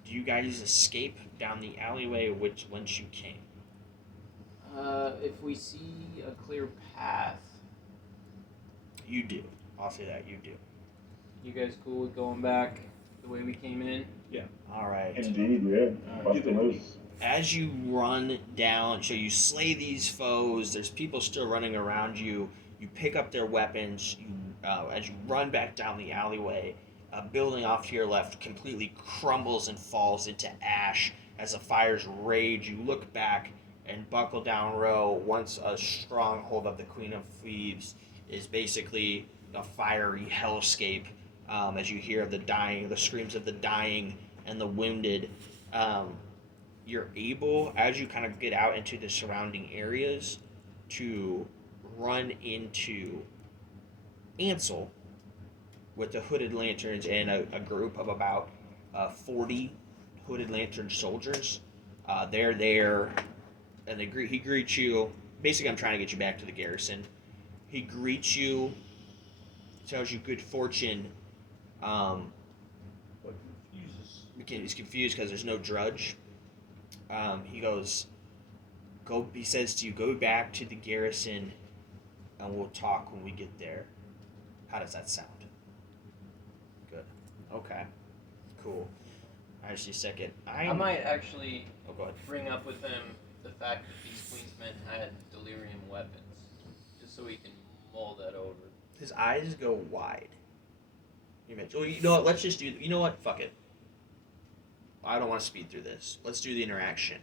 Do you guys escape down the alleyway whence you came? If we see a clear path, You do. I'll say that you do. you guys cool with going back the way we came in? All right. Indeed, yeah. Bust them loose. As you run down, so you slay these foes. There's people still running around you. You pick up their weapons. As you run back down the alleyway, a building off to your left completely crumbles and falls into ash as the fires rage. You look back, and Buckle Down Row, once a stronghold of the Queen of Thieves, is basically a fiery hellscape. As you hear the screams of the dying and the wounded. You're able, as you kind of get out into the surrounding areas, to run into Ansel with the hooded lanterns and a group of about 40 hooded lantern soldiers. They're there, and he greets you. Basically, I'm trying to get you back to the garrison. He greets you tells you good fortune. What confuses? He's confused because there's no Drudge. He goes, go. He says to you, go back to the garrison, and we'll talk when we get there. How does that sound? Good. Okay. Cool. Actually, a second. I might actually Oh, go ahead. bring up with him the fact that these Queensmen had delirium weapons, just so we can mull that over. His eyes go wide. Well, you know what? Let's just do. You know what? Fuck it. I don't want to speed through this. Let's do the interaction.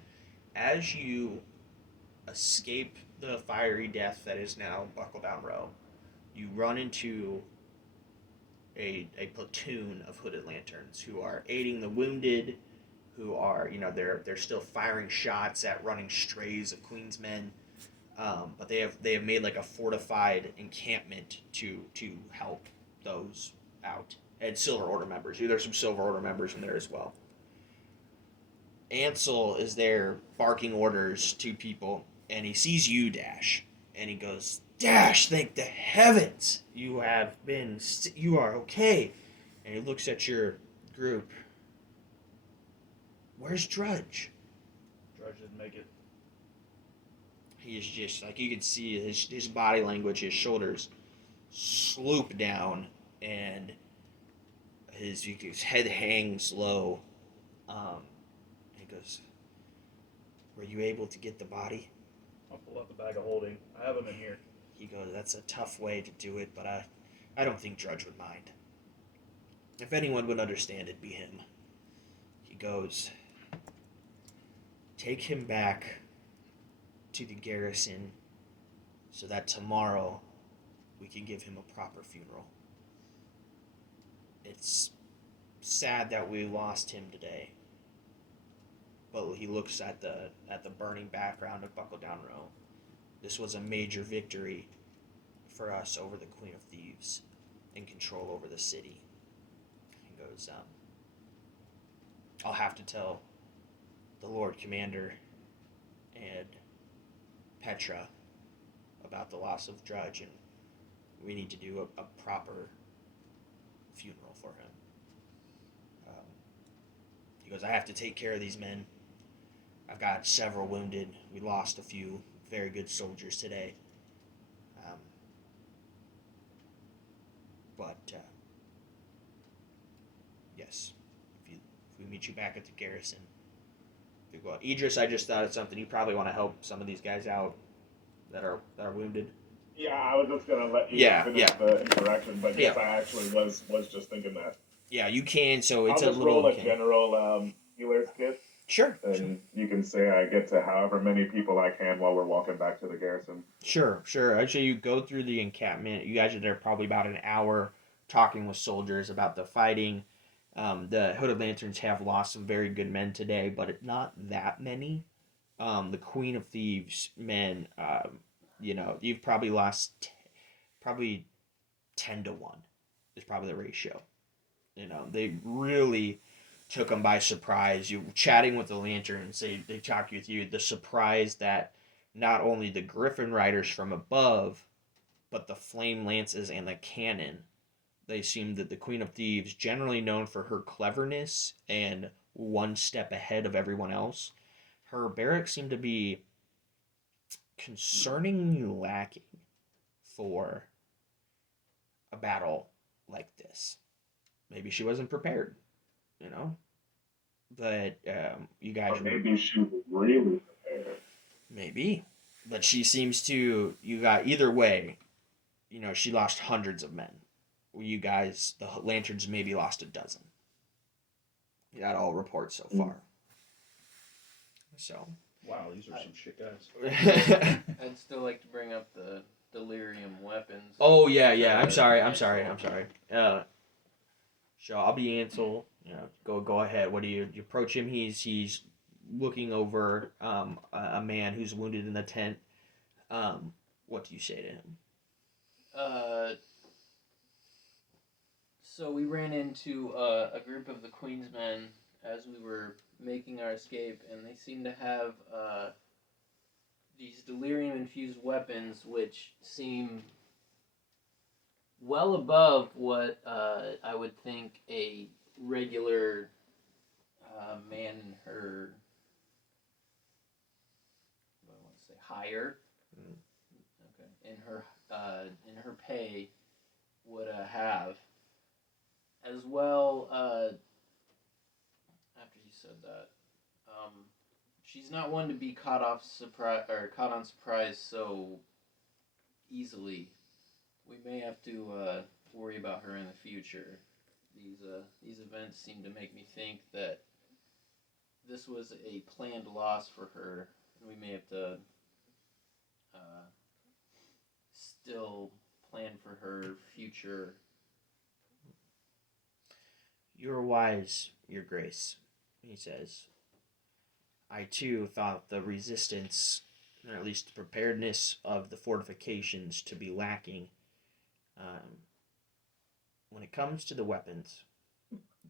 As you escape the fiery death that is now Buckle Down Row, you run into a platoon of hooded lanterns who are aiding the wounded, who are they're still firing shots at running strays of Queensmen, but they have made like a fortified encampment to help those out, and Silver Order members. There's some Silver Order members in there as well. Ansel is there barking orders to people, and he sees you, Dash, and he goes, Dash, thank the heavens, you are okay. And he looks at your group. Where's Drudge? Drudge didn't make it. He is just, like, you can see his body language, his shoulders sloop down, and his head hangs low. He goes, were you able to get the body? I'll pull out the bag of holding. I have him in here. He goes, that's a tough way to do it, but I don't think Drudge would mind. If anyone would understand, it'd be him. He goes, take him back to the garrison so that tomorrow we can give him a proper funeral. It's sad that we lost him today. But he looks at the burning background of Buckle Down Row. This was a major victory for us over the Queen of Thieves and control over the city. He goes, I'll have to tell the Lord Commander and Petra about the loss of Drudge, and we need to do a proper funeral for him. He goes, I have to take care of these men. I've got several wounded. We lost a few very good soldiers today. But yes, if we meet you back at the garrison, we go out. Idris, I just thought of something. You probably want to help some of these guys out that are wounded. Yeah, I was just gonna let you finish the interaction, but yes, I actually was just thinking that. Yeah, you can. So it's I'll just roll a general healer's kit. Sure. And you can say I get to however many people I can while we're walking back to the garrison. Sure. Actually, you go through the encampment. You guys are there probably about an hour talking with soldiers about the fighting. The Hooded Lanterns have lost some very good men today, but not that many. The Queen of Thieves men, you've probably lost probably 10 to 1 is probably the ratio. They really took them by surprise. You chatting with the lanterns, they talk with you. The surprise that not only the Griffin Riders from above, but the Flame Lances and the cannon, they seem that the Queen of Thieves, generally known for her cleverness and one step ahead of everyone else, her barracks seem to be concerningly lacking for a battle like this. Maybe she wasn't prepared. But you guys. Or maybe she was really prepared. Maybe, but she seems to. You got either way. She lost hundreds of men. You guys, the lanterns, maybe lost a dozen. That all reports so far. So. Wow, these are some shit guys. I'd still like to bring up the delirium weapons. Oh yeah. I'm sorry. So I'll be Ansel. Go ahead. What do you approach him? He's looking over a man who's wounded in the tent. What do you say to him? So we ran into a group of the Queensmen as we were making our escape, and they seem to have these delirium-infused weapons, which seem well above what I would think a regular man in her, what do I want to say, higher, Mm. okay, in her pay would have. As well, after you said that, um, she's not one to be caught on surprise so easily. We may have to worry about her in the future. These events seem to make me think that this was a planned loss for her, and we may have to uh, still plan for her future. You're wise, Your Grace, he says. I too thought the resistance, or at least the preparedness of the fortifications, to be lacking. Um, when it comes to the weapons,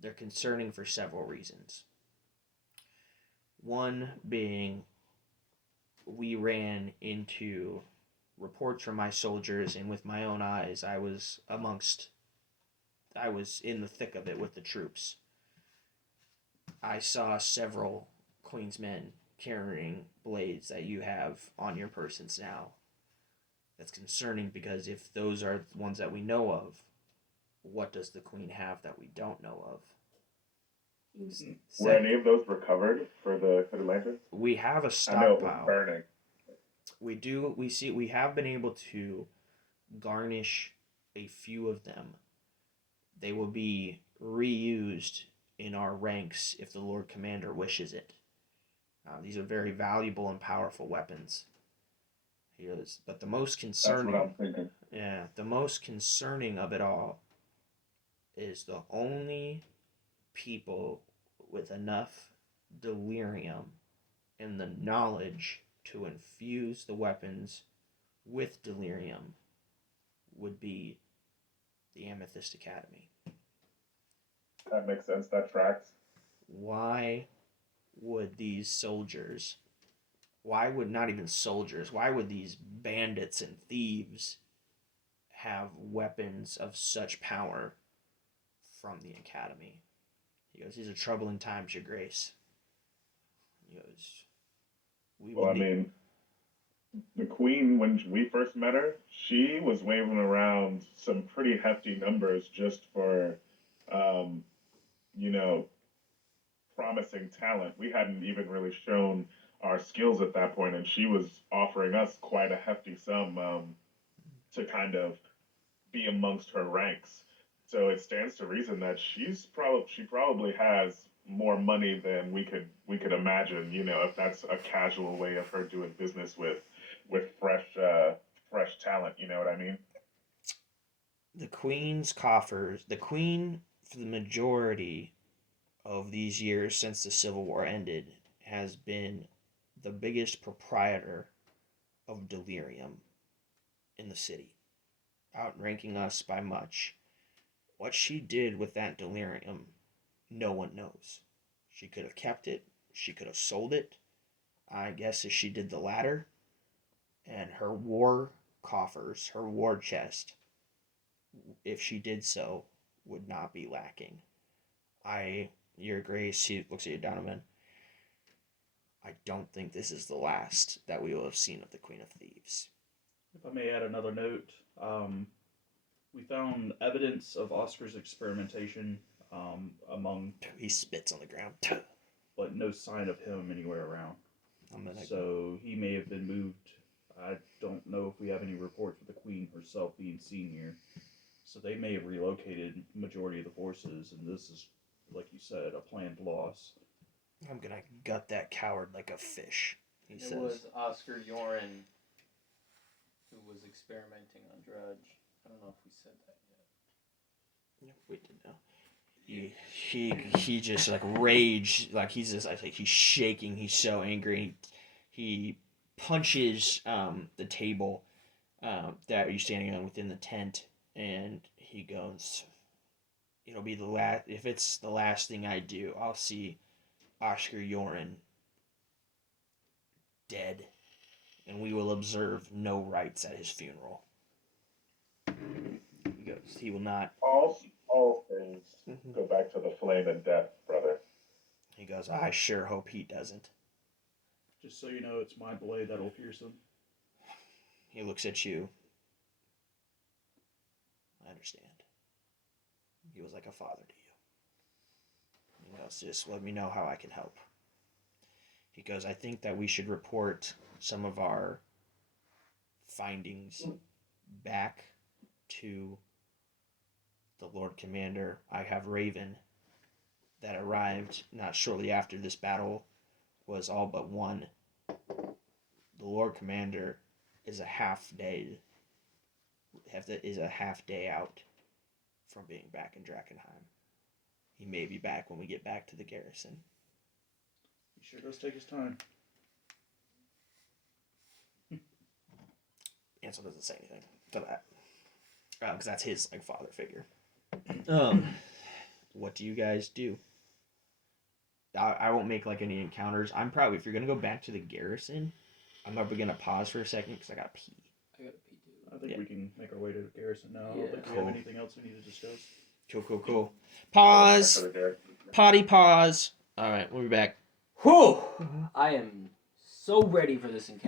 they're concerning for several reasons. One being, we ran into reports from my soldiers, and with my own eyes, I was in the thick of it with the troops. I saw several Queen's men carrying blades that you have on your persons now. That's concerning because if those are the ones that we know of, what does the Queen have that we don't know of? Were any of those recovered for the lantern? We have a I know it was stockpile. burning. We have been able to garnish a few of them. They will be reused in our ranks if the Lord Commander wishes it. These are very valuable and powerful weapons. He goes, but the most concerning, That's what I'm thinking. yeah, the most concerning of it all is the only people with enough delirium and the knowledge to infuse the weapons with delirium would be the Amethyst Academy. That makes sense. That tracks. Why would these soldiers, why would not even soldiers, why would these bandits and thieves have weapons of such power from the academy? He goes, these are troubling times, Your Grace. He goes, we will Well, I need. mean, the queen, when we first met her, she was waving around some pretty hefty numbers just for, um, you know, promising talent. We hadn't even really shown our skills at that point, and she was offering us quite a hefty sum to kind of be amongst her ranks. So it stands to reason that she probably has more money than we could imagine. You know, if that's a casual way of her doing business with fresh talent. You know what I mean? The Queen's coffers, the Queen, for the majority of these years since the Civil War ended, has been the biggest proprietor of delirium in the city, outranking us by much. What she did with that delirium, no one knows. She could have kept it, she could have sold it. I guess if she did the latter, and her war coffers, her war chest, if she did so, would not be lacking. Your Grace, he looks at you, Donovan. I don't think this is the last that we will have seen of the Queen of Thieves. If I may add another note, we found evidence of Oscar's experimentation among, He spits on the ground. but no sign of him anywhere around. I'm gonna. So he may have been moved. I don't know if we have any reports of the Queen herself being seen here. So they may have relocated majority of the forces, and this is, like you said, a planned loss. I'm gonna gut that coward like a fish. He It says. was Oscar Yoren who was experimenting on Drudge. I don't know if we said that yet. Yeah, we did know. He just like rage, like he's just like he's shaking. He's so angry. He punches the table that you're standing on within the tent, and he goes, "It'll be the last. If it's the last thing I do, I'll see Oscar Yoren dead, and we will observe no rites at his funeral." He goes, He will not. All things Mhm. go back to the flame and death, brother. He goes, I sure hope he doesn't. Just so you know, it's my blade that'll pierce him. He looks at you. I understand. He was like a father to you. He goes, just let me know how I can help. He goes, I think that we should report some of our findings back to the Lord Commander. I have Raven that arrived not shortly after this battle was all but won. The Lord Commander is a half day out from being back in Drakkenheim. He may be back when we get back to the garrison. He sure does take his time. Ansel doesn't say anything to that, because that's his like father figure. What do you guys do? I won't make like any encounters. I'm probably, if you're gonna go back to the garrison, I'm probably gonna pause for a second because I gotta pee. I gotta pee too. I think we can make our way to the garrison now. I Yeah. don't think we Cool. have anything else we need to discuss. Cool. Pause. Back to the garrison. Potty pause. All right, we'll be back. Whew! I am so ready for this encounter.